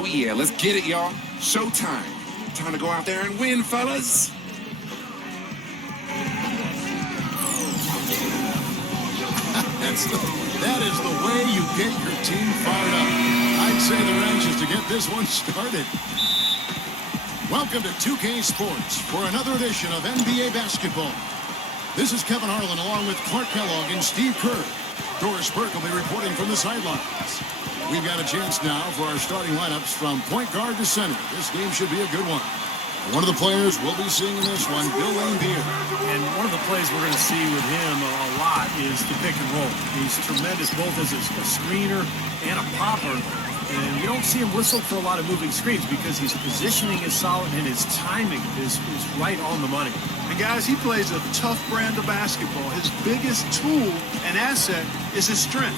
Oh yeah, let's get it, y'all. Showtime. Time to go out there and win, fellas. That is the way you get your team fired up. I'd say they're anxious to get this one started. Welcome to 2K Sports for another edition of NBA basketball. This is Kevin Harlan along with Clark Kellogg and Steve Kerr. Doris Burke will be reporting from the sidelines. We've got a chance now for our starting lineups from point guard to center. This game should be a good one. One of the players we'll be seeing in this one, Bill Laimbeer. And one of the plays we're going to see with him a lot is the pick and roll. He's tremendous both as a screener and a popper. And you don't see him whistle for a lot of moving screens because his positioning is solid and his timing is right on the money. And guys, he plays a tough brand of basketball. His biggest tool and asset is his strength.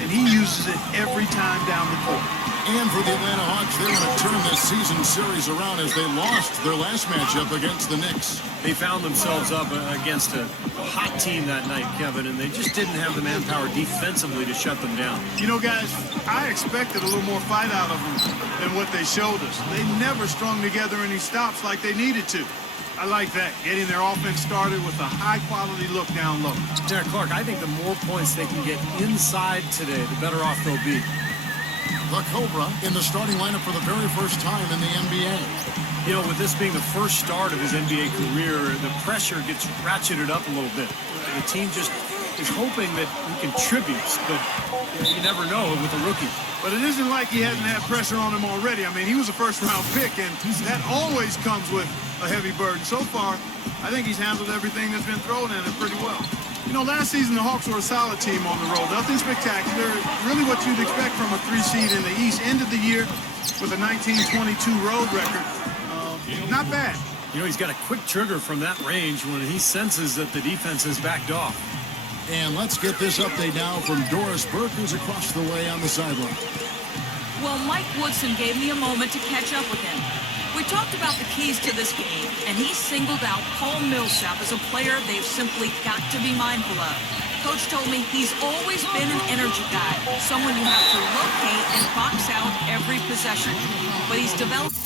And he uses it every time down the court. And for the Atlanta Hawks, they want to turn this season series around as they lost their last matchup against the Knicks. They found themselves up against a hot team that night, Kevin, and they just didn't have the manpower defensively to shut them down. You know, guys, I expected a little more fight out of them than what they showed us. They never strung together any stops like they needed to. I like that, getting their offense started with a high-quality look down low. Yeah, Clark, I think the more points they can get inside today, the better off they'll be. The Cobra in the starting lineup for the very first time in the NBA. You know, with this being the first start of his NBA career, the pressure gets ratcheted up a little bit. The team just is hoping that he contributes, but you never know with a rookie. But it isn't like he hasn't had pressure on him already. I mean, he was a first-round pick, and that always comes with a heavy burden. So far, I think he's handled everything that's been thrown at him pretty well. You know, last season the Hawks were a solid team on the road. Nothing spectacular. Really what you'd expect from a 3 seed in the East. Ended the year with a 19-22 road record. Not bad. You know, he's got a quick trigger from that range when he senses that the defense has backed off. And let's get this update now from Doris Burke, who's across the way on the sideline. Well, Mike Woodson gave me a moment to catch up with him. We talked about the keys to this game, and he singled out Paul Millsap as a player they've simply got to be mindful of. Coach told me he's always been an energy guy, someone you have to locate and box out every possession. But he's developed...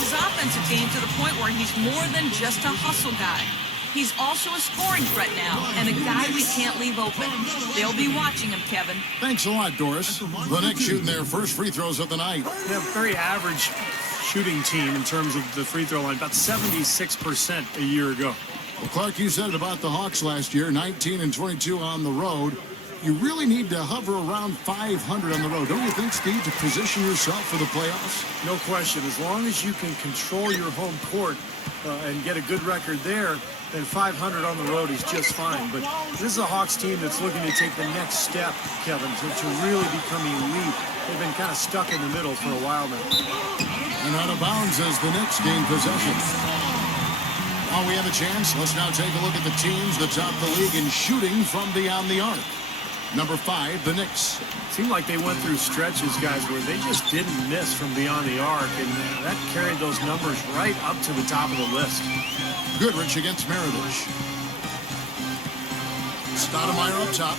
his offensive game to the point where he's more than just a hustle guy. He's also a scoring threat now, and a guy we can't leave open. They'll be watching him, Kevin. Thanks a lot, Doris. The Knicks shooting their first free throws of the night. They have a very average shooting team in terms of the free throw line, about 76% a year ago. Well, Clark, you said it about the Hawks last year, 19-22 on the road. You really need to hover around 500 on the road. Don't you think, Steve, to position yourself for the playoffs? No question. As long as you can control your home court and get a good record there, then 500 on the road is just fine. But this is a Hawks team that's looking to take the next step, Kevin, to really become elite. They've been kind of stuck in the middle for a while now. And out of bounds as the Knicks gain possession. While we have a chance, let's now take a look at the teams that top the league in shooting from beyond the arc. Number 5, the Knicks. Seemed like they went through stretches, guys, where they just didn't miss from beyond the arc, and that carried those numbers right up to the top of the list. Goodrich against Maravich. Stoudemire up top.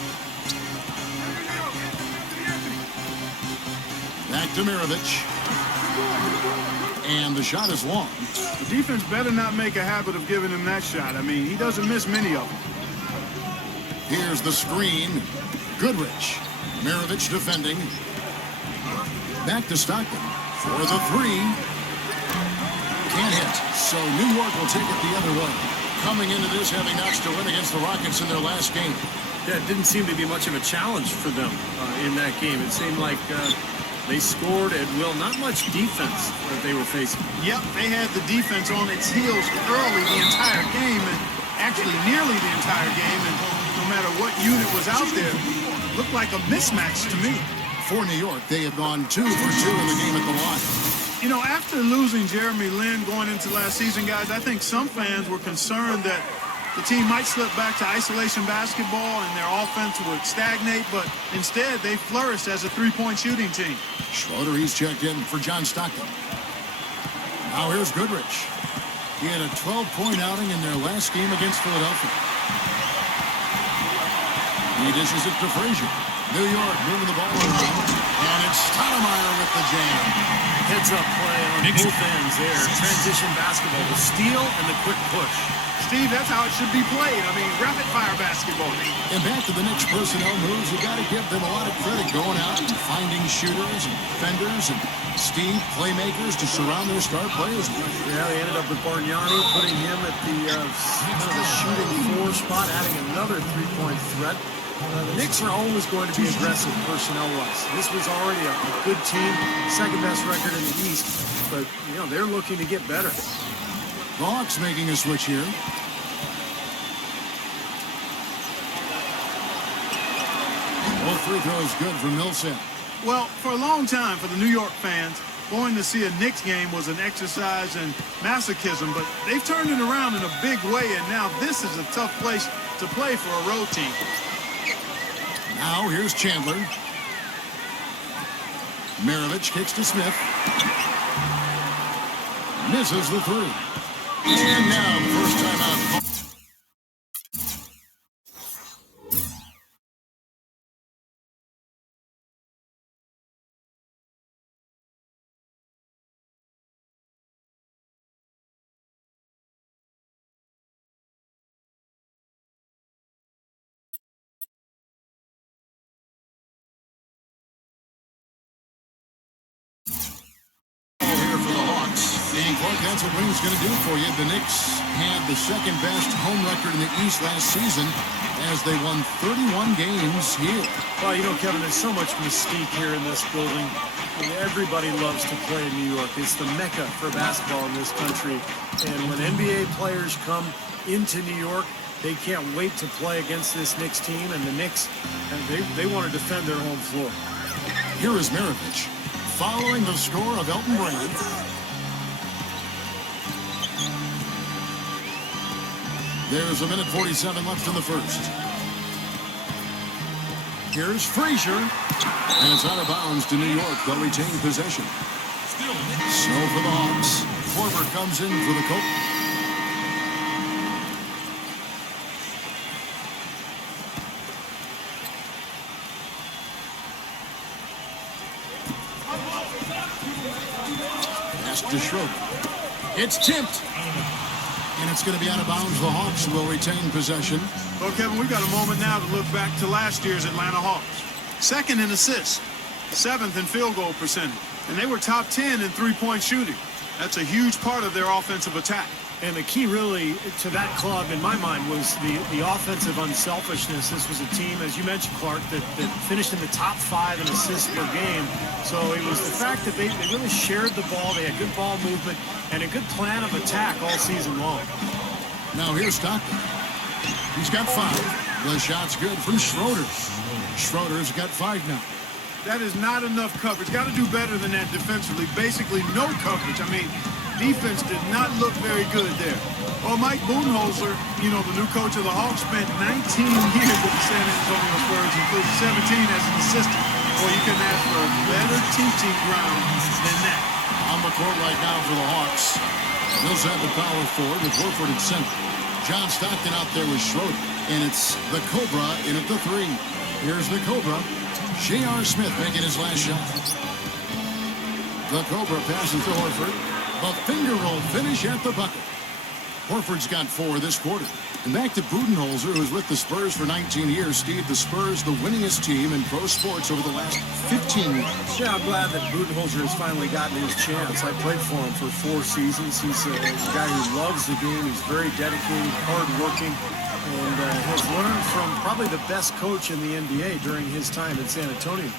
Back to Maravich. And the shot is long. The defense better not make a habit of giving him that shot. I mean, he doesn't miss many of them. Here's the screen. Goodrich. Maravich defending. Back to Stockton for the 3. Can't hit. So New York will take it the other way. Coming into this having notched to win against the Rockets in their last game. Yeah, it didn't seem to be much of a challenge for them in that game. It seemed like They scored at will. Not much defense that they were facing. Yep, they had the defense on its heels early the entire game, and actually nearly the entire game, and no matter what unit was out there, it looked like a mismatch to me. For New York, they have gone 2 for 2 in the game at the line. You know, after losing Jeremy Lin going into last season, guys, I think some fans were concerned that the team might slip back to isolation basketball and their offense would stagnate, but instead they flourished as a three-point shooting team. Schroeder, he's checked in for John Stockton. Now here's Goodrich. He had a 12-point outing in their last game against Philadelphia. He dishes it to Frazier. New York moving the ball around, and it's Stoudemire with the jam. Heads-up play on both ends there. Transition basketball, the steal and the quick push. Steve, that's how it should be played. I mean, rapid-fire basketball. And back to the Knicks personnel moves, you got to give them a lot of credit going out and finding shooters and defenders and Steve playmakers to surround their star players. Yeah, they ended up with Bargnani, putting him at the kind of the shooting 4 spot, adding another three-point threat. The Knicks are always going to be aggressive personnel-wise. This was already a good team, second-best record in the East, but, you know, they're looking to get better. The Hawks making a switch here. Both free throws good from Millsap. Well, for a long time, for the New York fans, going to see a Knicks game was an exercise in masochism, but they've turned it around in a big way, and now this is a tough place to play for a road team. Now here's Chandler. Maravich kicks to Smith. Misses the three. And now the first time out. Clark, that's what Wing's going to do for you. The Knicks had the second-best home record in the East last season as they won 31 games here. Well, you know, Kevin, there's so much mystique here in this building. I mean, everybody loves to play in New York. It's the mecca for basketball in this country. And when NBA players come into New York, they can't wait to play against this Knicks team. And the Knicks, they want to defend their home floor. Here is Maravich following the score of Elton Brand. There's a minute 47 left in the first. Here's Frazier. And it's out of bounds to New York. They'll retain possession. So for the Hawks, Korver comes in for the Colt. Pass to Schroeder. It's tipped. And it's going to be out of bounds. The Hawks will retain possession. Well, Kevin, we've got a moment now to look back to last year's Atlanta Hawks. Second in assists, 7th in field goal percentage, and they were top 10 in three-point shooting. That's a huge part of their offensive attack. And the key really to that club, in my mind, was the offensive unselfishness. This was a team, as you mentioned, Clark, that finished in the top 5 in assists per game. So it was the fact that they really shared the ball. They had good ball movement and a good plan of attack all season long. Now here's Stockton. He's got 5. The shot's good from Schroeder. Schroeder's got 5 now. That is not enough coverage. Got to do better than that defensively. Basically no coverage. I mean, defense did not look very good there. Well, Mike Budenholzer, you know, the new coach of the Hawks, spent 19 years with the San Antonio Spurs, including 17 as an assistant. Well, you can ask for a better teaching ground than that. On the court right now for the Hawks. Millsap at power forward with Horford at center. John Stockton out there with Schroeder. And it's the Cobra in at the 3. Here's the Cobra. J.R. Smith making his last shot. The Cobra passes to Horford. A finger roll finish at the bucket. Horford's got 4 this quarter. And back to Budenholzer, who's with the Spurs for 19 years. Steve, the Spurs, the winningest team in pro sports over the last 15 years. Yeah, I'm glad that Budenholzer has finally gotten his chance. I played for him for 4 seasons. He's a guy who loves the game. He's very dedicated, hardworking, and has learned from probably the best coach in the NBA during his time in San Antonio.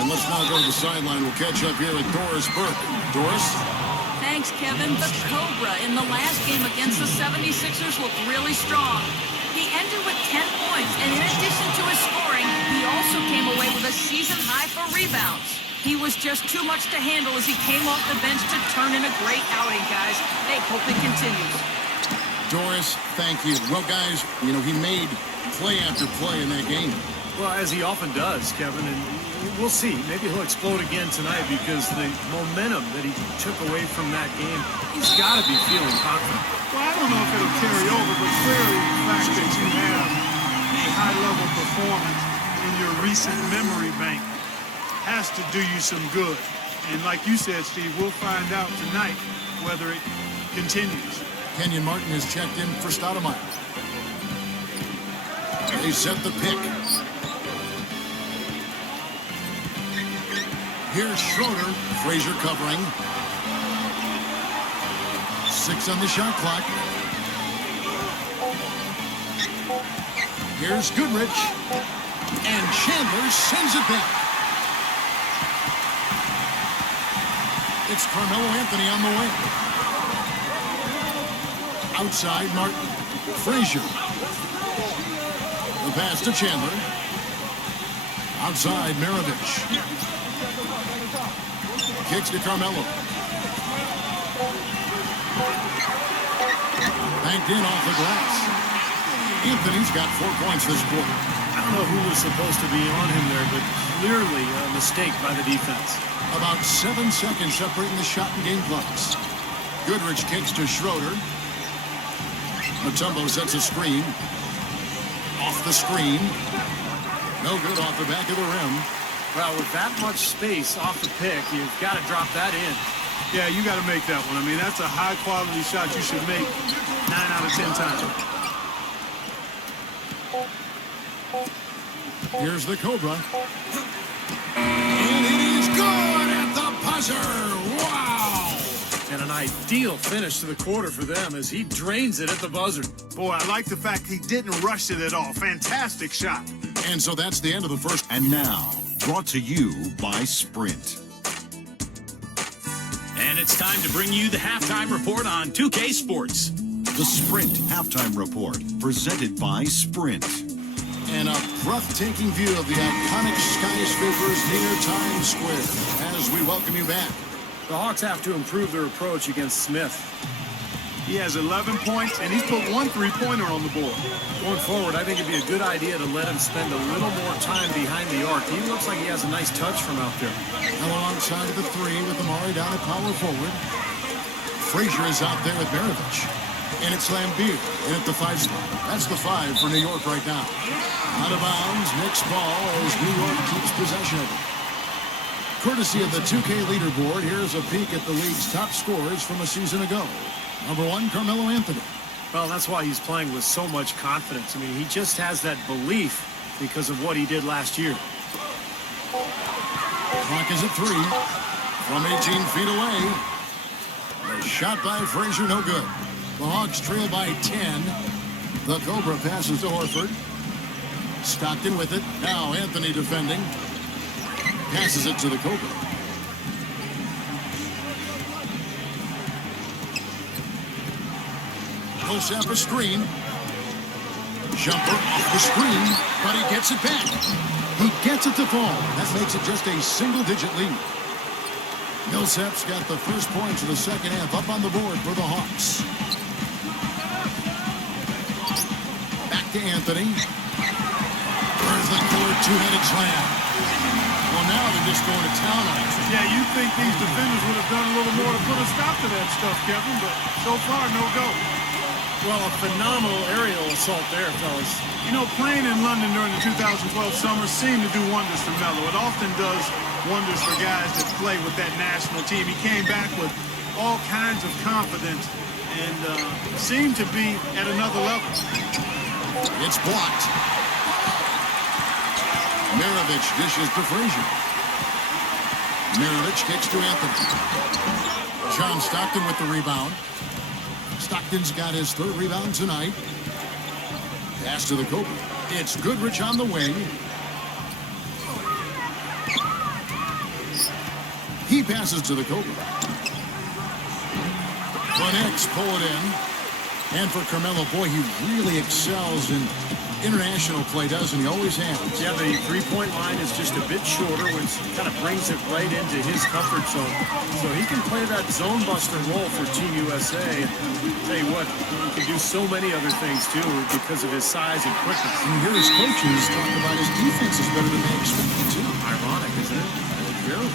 And let's now go to the sideline. We'll catch up here with Doris Burke. Doris? Thanks, Kevin. The Cobra in the last game against the 76ers looked really strong. He ended with 10 points, and in addition to his scoring, he also came away with a season high for rebounds. He was just too much to handle as he came off the bench to turn in a great outing, guys. Hey, hope it continues. Doris, thank you. Well, guys, you know, he made play after play in that game. Well, as he often does, Kevin, and we'll see. Maybe he'll explode again tonight because the momentum that he took away from that game, he's got to be feeling confident. Well, I don't know if it'll carry over, but clearly the fact that you have a high-level performance in your recent memory bank has to do you some good. And like you said, Steve, we'll find out tonight whether it continues. Kenyon Martin has checked in for Stoudemire. They set the pick. Here's Schroeder. Frazier covering. 6 on the shot clock. Here's Goodrich. And Chandler sends it back. It's Carmelo Anthony on the way. Outside, Martin. Frazier. The pass to Chandler. Outside, Maravich. Kicks to Carmelo. Banked in off the glass. Anthony's got 4 points this quarter. I don't know who was supposed to be on him there, but clearly a mistake by the defense. About 7 seconds separating the shot and game clocks. Goodrich kicks to Schroeder. Mutombo sets a screen. Off the screen. No good off the back of the rim. Well, with that much space off the pick, you've got to drop that in. Yeah, you got to make that one. I mean, that's a high-quality shot you should make 9 out of 10 times. Here's the Cobra. And it is good at the buzzer. Wow! And an ideal finish to the quarter for them as he drains it at the buzzer. Boy, I like the fact he didn't rush it at all. Fantastic shot. And so that's the end of the first. And now, brought to you by Sprint. And it's time to bring you the halftime report on 2K Sports. The Sprint Halftime Report, presented by Sprint. And a breathtaking view of the iconic skyscrapers near Times Square as we welcome you back. The Hawks have to improve their approach against Smith. He has 11 points, and he's put 1 3-pointer on the board. Going forward, I think it'd be a good idea to let him spend a little more time behind the arc. He looks like he has a nice touch from out there. Alongside of the 3 with Amari down at power forward. Frazier is out there with Maravich. And it's Lambeer in at the 5 spot. That's the 5 for New York right now. Out of bounds, Knicks ball as New York keeps possession of it. Courtesy of the 2K leaderboard, here's a peek at the league's top scorers from a season ago. Number 1, Carmelo Anthony. Well, that's why he's playing with so much confidence. I mean, he just has that belief because of what he did last year. Clock is at 3. From 18 feet away. The shot by Frazier, no good. The Hawks trail by 10. The Cobra passes to Horford. Stockton with it. Now Anthony defending. Passes it to the Cobra. Millsap a screen. Jumper off the screen, but he gets it back. He gets it to fall. That makes it just a single-digit lead. Millsap's got the first points of the second half up on the board for the Hawks. Back to Anthony. There's the court two-headed slam. Well, now they're just going to town on it. Yeah, you'd think these defenders would have done a little more to put a stop to that stuff, Kevin, but so far, no go. Well, a phenomenal aerial assault there, fellas. You know, playing in London during the 2012 summer seemed to do wonders for Melo. It often does wonders for guys that play with that national team. He came back with all kinds of confidence and seemed to be at another level. It's blocked. Maravich dishes to Frazier. Maravich kicks to Anthony. John Stockton with the rebound. Stockton's got his 3rd rebound tonight. Pass to the Cobra. It's Goodrich on the wing. passes to the Cobra. The Knicks pull it in. And for Carmelo, boy, he really excels in international play, doesn't he? Always has. Yeah, the three-point line is just a bit shorter, which kind of brings it right into his comfort zone. So he can play that zone buster role for Team USA. And tell you what, he can do so many other things, too, because of his size and quickness. And here his coaches talk about his defense is better than they expected, too. Ironic, isn't it? Very.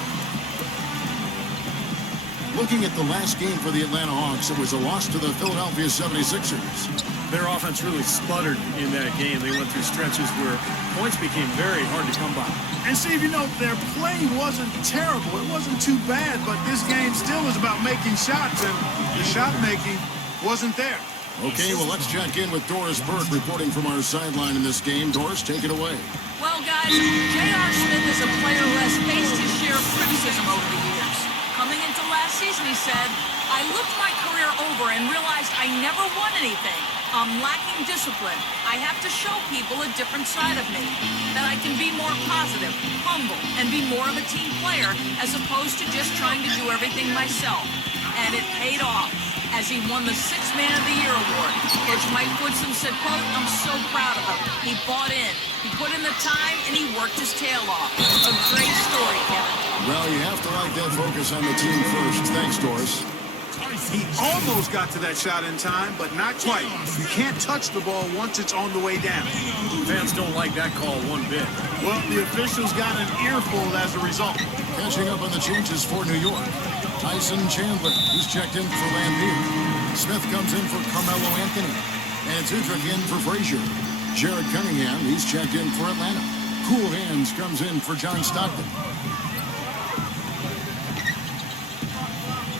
Looking at the last game for the Atlanta Hawks, it was a loss to the Philadelphia 76ers. Their offense really sputtered in that game. They went through stretches where points became very hard to come by. And Steve, you know, their play wasn't terrible. It wasn't too bad, but this game still is about making shots, and the shot making wasn't there. Okay, well, let's check in with Doris Burke reporting from our sideline in this game. Doris, take it away. Well, guys, J.R. Smith is a player who has faced his share of criticism over the years. Coming into last season, he said, I looked my career over and realized I never won anything. I'm lacking discipline. I have to show people a different side of me. That I can be more positive, humble, and be more of a team player as opposed to just trying to do everything myself. And it paid off as he won the Sixth Man of the Year award. Coach Mike Woodson said, quote, I'm so proud of him. He bought in. He put in the time, and he worked his tail off. A great story, Kevin. Well, you have to like that focus on the team first. Thanks, Doris. He almost got to that shot in time, but not quite. You can't touch the ball once it's on the way down. Fans don't like that call one bit. Well, the officials got an earful as a result. Catching up on the changes for New York. Tyson Chandler, he's checked in for Lambeer. Smith comes in for Carmelo Anthony. And Udrich in for Frazier. Jared Cunningham, he's checked in for Atlanta. Cool Hands comes in for John Stockton.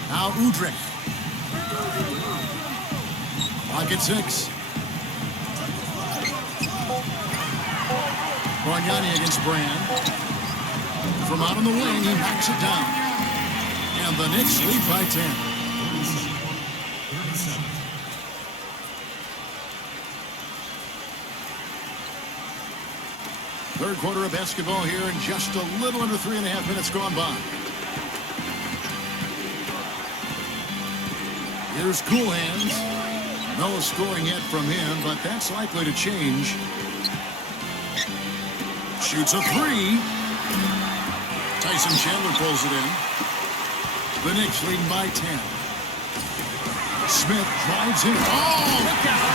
Now Udrich. Clock at 6. Bargnani against Brand. From out on the wing, he knocks it down. And the Knicks lead by 10. Third quarter of basketball here, and just a little under 3.5 minutes gone by. Here's Cool Hands. No scoring yet from him, but that's likely to change. Shoots a three. Tyson Chandler pulls it in. The Knicks leading by 10. Smith drives in. Oh! Look out!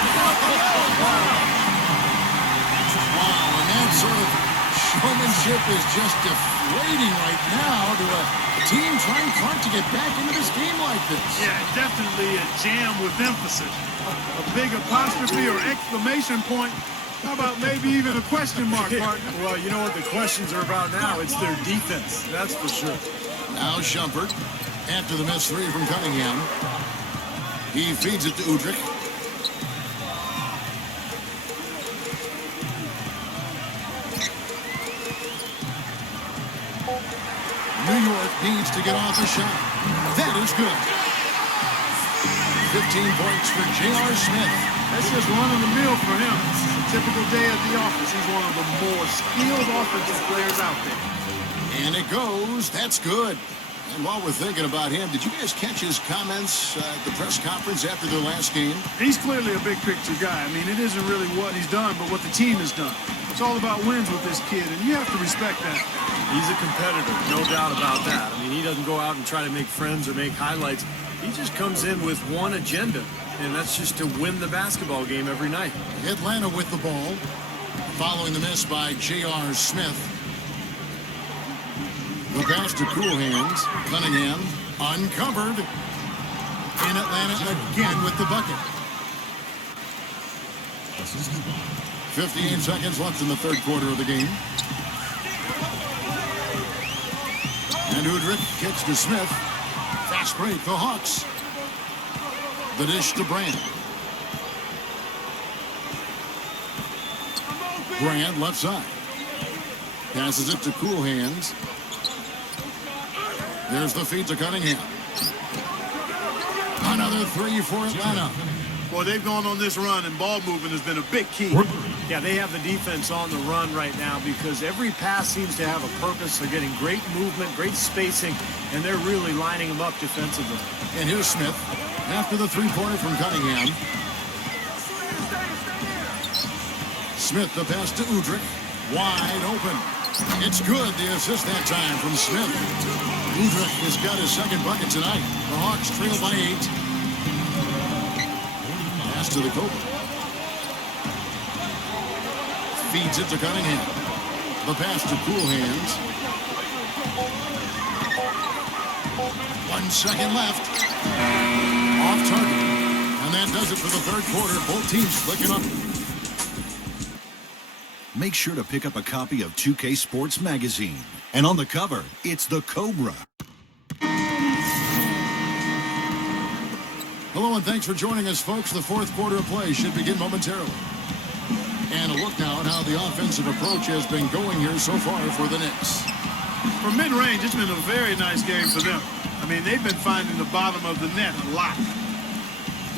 Wow, and that sort of showmanship is just deflating right now to a team trying hard to get back into this game like this. Yeah, definitely a jam with emphasis. A big apostrophe or exclamation point. How about maybe even a question mark, partner? Well, you know what the questions are about now? It's their defense, that's for sure. Now Shumpert, after the missed three from Cunningham. He feeds it to Udrich. New York needs to get off a shot. That is good. 15 points for J.R. Smith. That's just running the mill for him. It's a typical day at the office. He's one of the more skilled offensive players out there. And it goes. That's good. And while we're thinking about him, did you guys catch his comments at the press conference after their last game? He's clearly a big picture guy. I mean, it isn't really what he's done, but what the team has done. It's all about wins with this kid, and you have to respect that. He's a competitor, no doubt about that. I mean, he doesn't go out and try to make friends or make highlights. He just comes in with one agenda, and that's just to win the basketball game every night. Atlanta with the ball, following the miss by J.R. Smith. The pass to Cool Hands. Cunningham uncovered. In Atlanta again with the bucket. 58 seconds left in the third quarter of the game. And Udrich kicks to Smith. Fast break, the Hawks. The dish to Brand. Brand left side. Passes it to Cool Hands. There's the feed to Cunningham. Another three for Atlanta. Boy, they've gone on this run, and ball movement has been a big key. Yeah, they have the defense on the run right now because every pass seems to have a purpose. They're getting great movement, great spacing, and they're really lining them up defensively. And here's Smith after the three-pointer from Cunningham. Smith, the pass to Udrich. Wide open. It's good, the assist that time from Smith. Udrich has got his second bucket tonight. The Hawks trail by 8. Pass to the Cobra. Feeds it to Cunningham. The pass to Cool Hands. 1 second left. Off target. And that does it for the third quarter. Both teams clicking up. Make sure to pick up a copy of 2K Sports Magazine. And on the cover, it's the Cobra. Hello and thanks for joining us, folks. The fourth quarter of play should begin momentarily. And a look now at how the offensive approach has been going here so far for the Knicks. From mid-range, it's been a very nice game for them. I mean, they've been finding the bottom of the net a lot.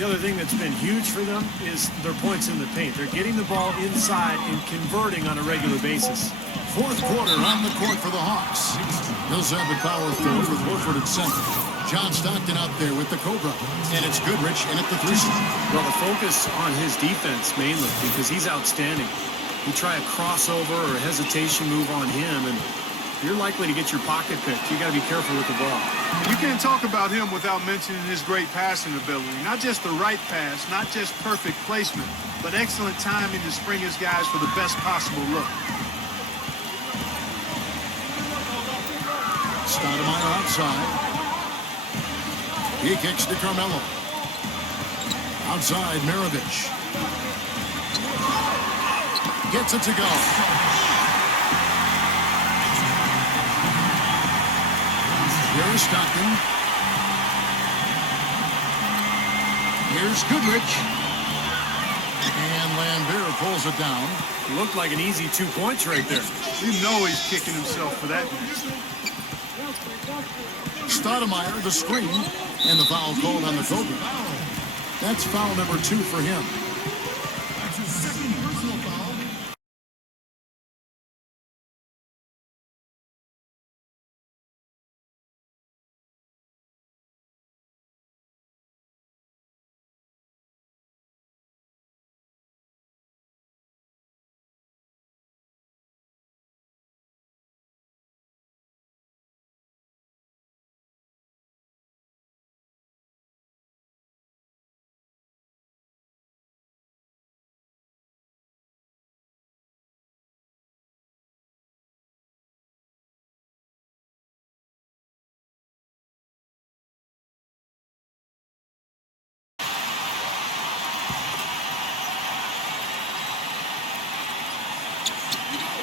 The other thing that's been huge for them is their points in the paint. They're getting the ball inside and converting on a regular basis. Fourth quarter on the court for the Hawks. Mills have the power forward with Horford at center. John Stockton out there with the Cobra. And it's Goodrich in at the 3 slot. Well, the focus on his defense mainly because he's outstanding. You try a crossover or a hesitation move on him, and you're likely to get your pocket picked. You got to be careful with the ball. You can't talk about him without mentioning his great passing ability. Not just the right pass, not just perfect placement, but excellent timing to spring his guys for the best possible look. Stoudemire outside. He kicks to Carmelo. Outside, Maravich. Gets it to go. Here is Stockton. Here's Goodrich. And Lambeer pulls it down. Looked like an easy 2 points right there. You know he's kicking himself for that. Stoudemire, the screen, and the foul called on the Cobra. That's foul number 2 for him. That's his second personal foul.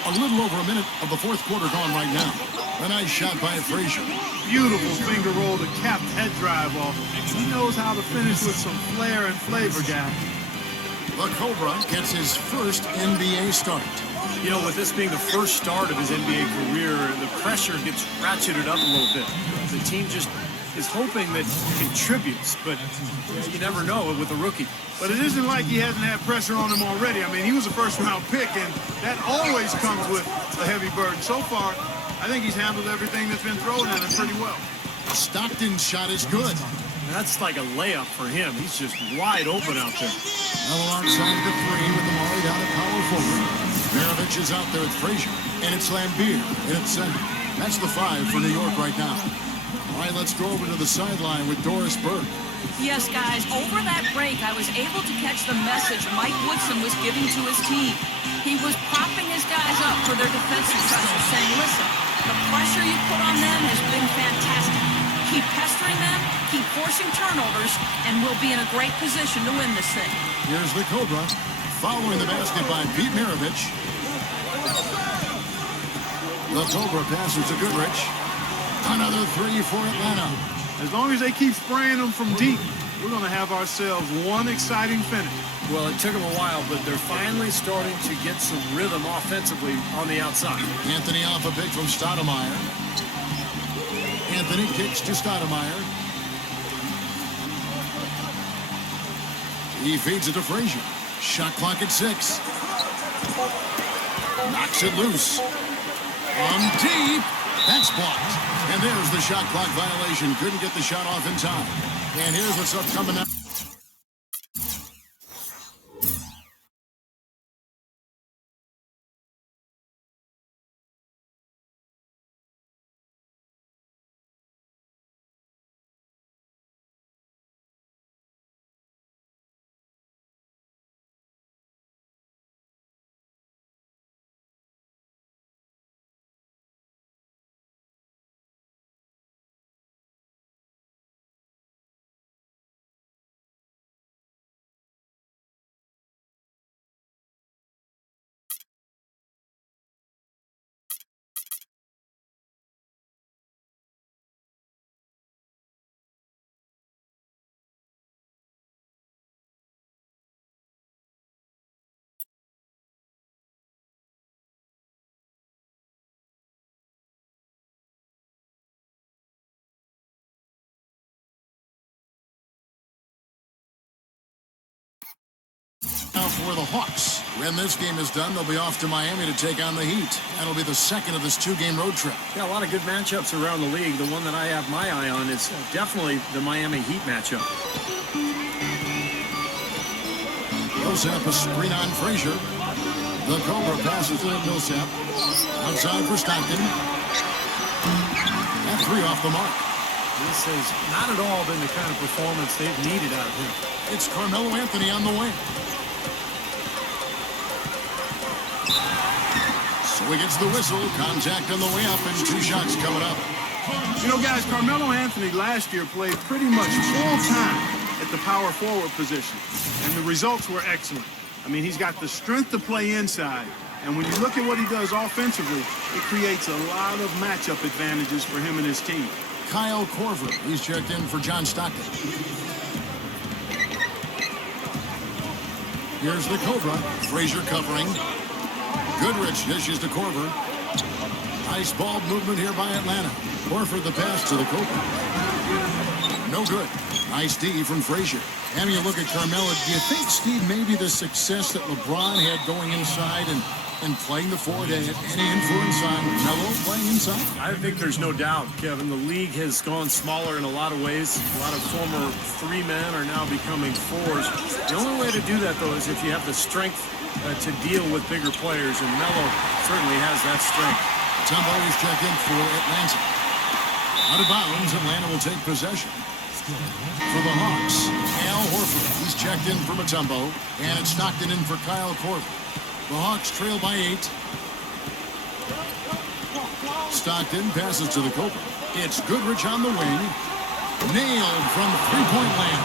A little over a minute of the fourth quarter gone right now. A nice shot by Frazier. Beautiful finger roll to cap head drive off. He knows how to finish with some flair and flavor, guy. The Cobra gets his first NBA start. You know, with this being the first start of his NBA career, the pressure gets ratcheted up a little bit. The team just is hoping that he contributes, but you never know with a rookie. But it isn't like he hasn't had pressure on him already. I mean, he was a first-round pick, and that always comes with a heavy burden. So far, I think he's handled everything that's been thrown at him pretty well. Stockton's shot is good. That's like a layup for him. He's just wide open out there. Now alongside the 3 with the Murray down at power forward. Maravich is out there with Frazier, and it's Lambeer in at center. That's the 5 for New York right now. All right, let's go over to the sideline with Doris Burke. Yes, guys, over that break, I was able to catch the message Mike Woodson was giving to his team. He was propping his guys up for their defensive pressure, saying, listen, the pressure you put on them has been fantastic. Keep pestering them, keep forcing turnovers, and we'll be in a great position to win this thing. Here's the Cobra, following the basket by Pete Maravich. The Cobra passes to Goodrich. Another 3 for Atlanta. As long as they keep spraying them from deep, we're going to have ourselves one exciting finish. Well, it took them a while, but they're finally starting to get some rhythm offensively on the outside. Anthony off a pick from Stoudemire. Anthony kicks to Stoudemire. He feeds it to Frazier. Shot clock at 6. Knocks it loose. On deep. That's blocked. And there's the shot clock violation. Couldn't get the shot off in time. And here's what's up coming up. Now for the Hawks. When this game is done, they'll be off to Miami to take on the Heat. That'll be the second of this two-game road trip. Yeah, a lot of good matchups around the league. The one that I have my eye on is definitely the Miami Heat matchup. Millsap, a screen on Frazier. The Cobra passes to Millsap. Outside for Stockton. That three off the mark. This has not at all been the kind of performance they've needed out of him. It's Carmelo Anthony on the wing. So he gets the whistle. Contact on the way up and two shots coming up. You know, guys, Carmelo Anthony last year played pretty much full time at the power forward position, and the results were excellent. I mean, he's got the strength to play inside, and when you look at what he does offensively, it creates a lot of matchup advantages for him and his team. Kyle Korver, he's checked in for John Stockton. Here's the Cobra. Frazier covering. Goodrich dishes to Korver. Nice ball movement here by Atlanta. Horford the pass to the Cobra. No good. Nice D from Frazier. And you look at Carmelo. Do you think, Steve, maybe the success that LeBron had going inside and playing the forward had any influence on Melo playing inside? I think there's no doubt, Kevin. The league has gone smaller in a lot of ways. A lot of former three men are now becoming fours. The only way to do that, though, is if you have the strength to deal with bigger players, and Melo certainly has that strength. Tumbo is checked in for Atlanta. Out of bounds, Atlanta will take possession. For the Hawks, Al Horford. He's checked in for Mutombo, and it's Stockton in for Kyle Korver. The Hawks trail by 8. Stockton passes to the Cobra. It's Goodrich on the wing. Nailed from three-point land.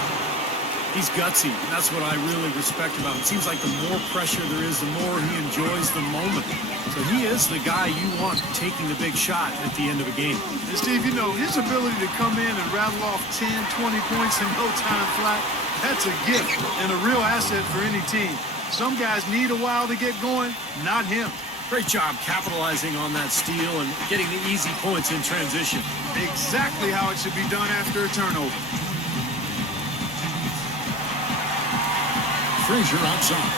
He's gutsy. That's what I really respect about him. Seems like the more pressure there is, the more he enjoys the moment. So he is the guy you want taking the big shot at the end of a game. And Steve, you know, his ability to come in and rattle off 10, 20 points in no time flat, that's a gift and a real asset for any team. Some guys need a while to get going, not him. Great job capitalizing on that steal and getting the easy points in transition. Exactly how it should be done after a turnover. Frazier outside.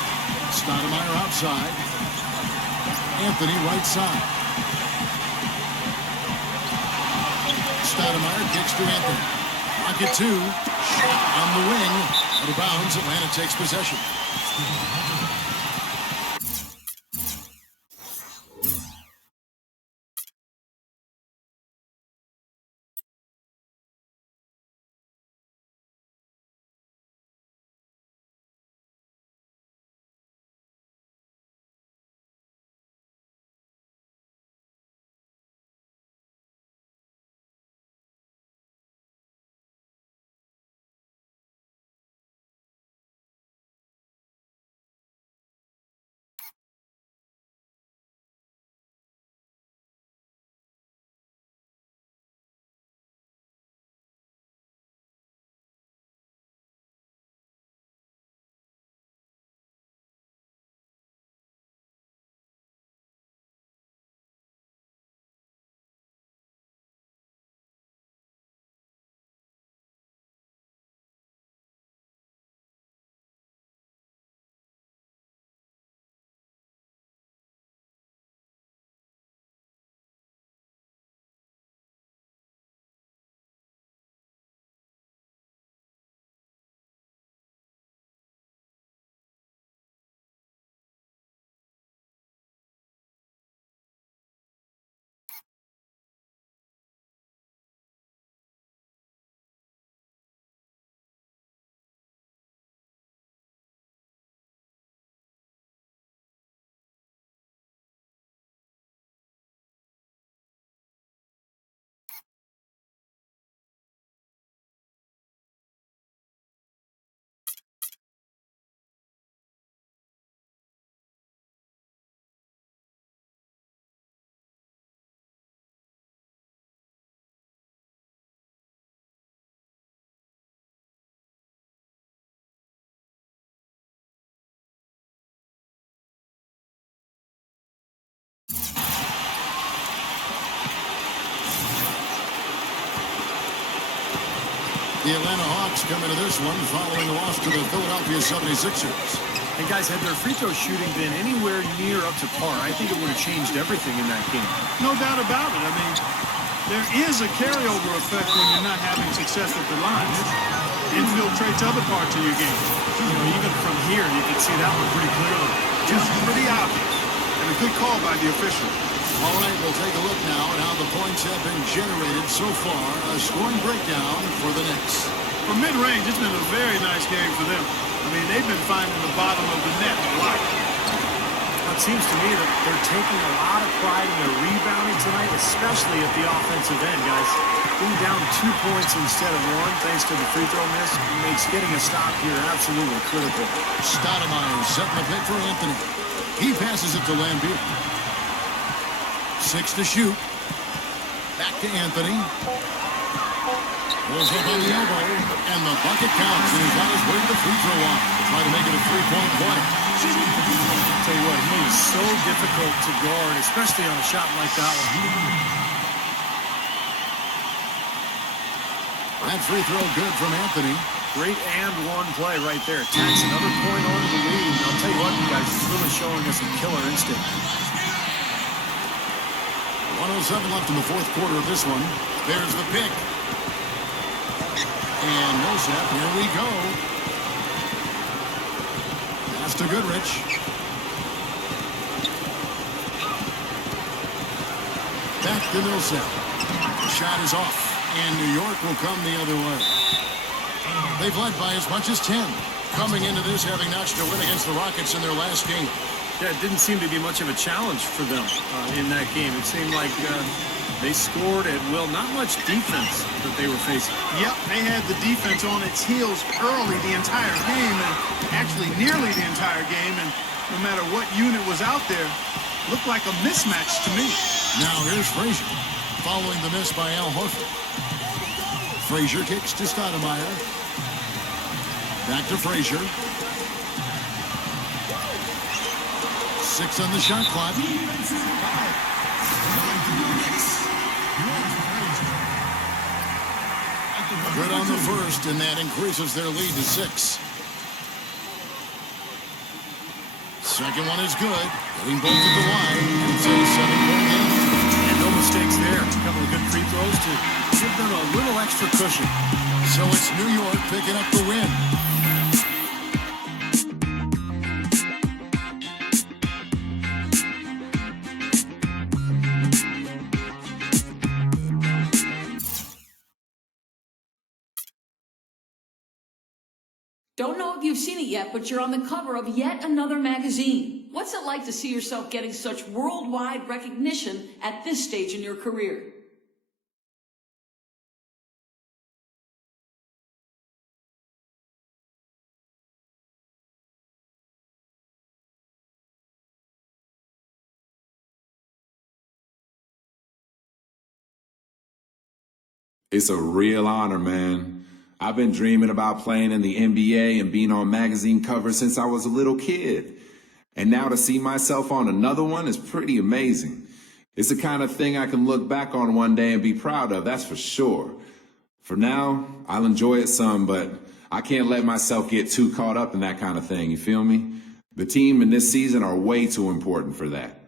Stoudemire outside. Anthony right side. Stoudemire kicks to Anthony. Pocket 2. Shot on the wing. Out of bounds. Atlanta takes possession. The Atlanta Hawks come into this one following a loss to the Philadelphia 76ers. And guys, had their free throw shooting been anywhere near up to par, I think it would have changed everything in that game. No doubt about it. I mean, there is a carryover effect when you're not having success at the line. It infiltrates other parts of your game. You know, even from here, you can see that one pretty clearly. Just pretty obvious. And a good call by the official. All right, we'll take a look now at how the points have been generated so far. A scoring breakdown for the Knicks. From mid-range, it's been a very nice game for them. I mean, they've been finding the bottom of the net a lot. Well, it seems to me that they're taking a lot of pride in their rebounding tonight, especially at the offensive end, guys. Being down 2 points instead of 1, thanks to the free throw miss, makes getting a stop here absolutely critical. Stoudemire setting the pick for Anthony. He passes it to Lambeer. 6 to shoot. Back to Anthony. Pulls up on the elbow, and the bucket counts, and he's on his way to the free throw line. Try to make it a three-point play. I'll tell you what, he is so difficult to guard, especially on a shot like that one. That free throw good from Anthony. Great and one play right there. Tacks another point onto the lead. And I'll tell you what, you guys, it's really showing us a killer instinct. 1:07 left in the fourth quarter of this one. There's the pick. And Millsap, here we go. Pass to Goodrich. Back to Millsap. Shot is off, and New York will come the other way. They've led by as much as 10. Coming into this, having notched a win against the Rockets in their last game. Yeah, it didn't seem to be much of a challenge for them in that game. It seemed like they scored at will. Not much defense that they were facing. Yep, they had the defense on its heels early the entire game, and actually nearly the entire game, and no matter what unit was out there, looked like a mismatch to me. Now here's Frazier, following the miss by Al Horford. Frazier kicks to Stoudemire. Back to Frazier. 6 on the shot clock. Good on the first, and that increases their lead to 6. Second one is good. Getting both at the line. And it's a 7-point game. And no mistakes there. A couple of good free throws to give them a little extra cushion. So it's New York picking up the win. Don't know if you've seen it yet, but you're on the cover of yet another magazine. What's it like to see yourself getting such worldwide recognition at this stage in your career? It's a real honor, man. I've been dreaming about playing in the NBA and being on magazine covers since I was a little kid. And now to see myself on another one is pretty amazing. It's the kind of thing I can look back on one day and be proud of, that's for sure. For now, I'll enjoy it some, but I can't let myself get too caught up in that kind of thing, you feel me? The team in this season are way too important for that.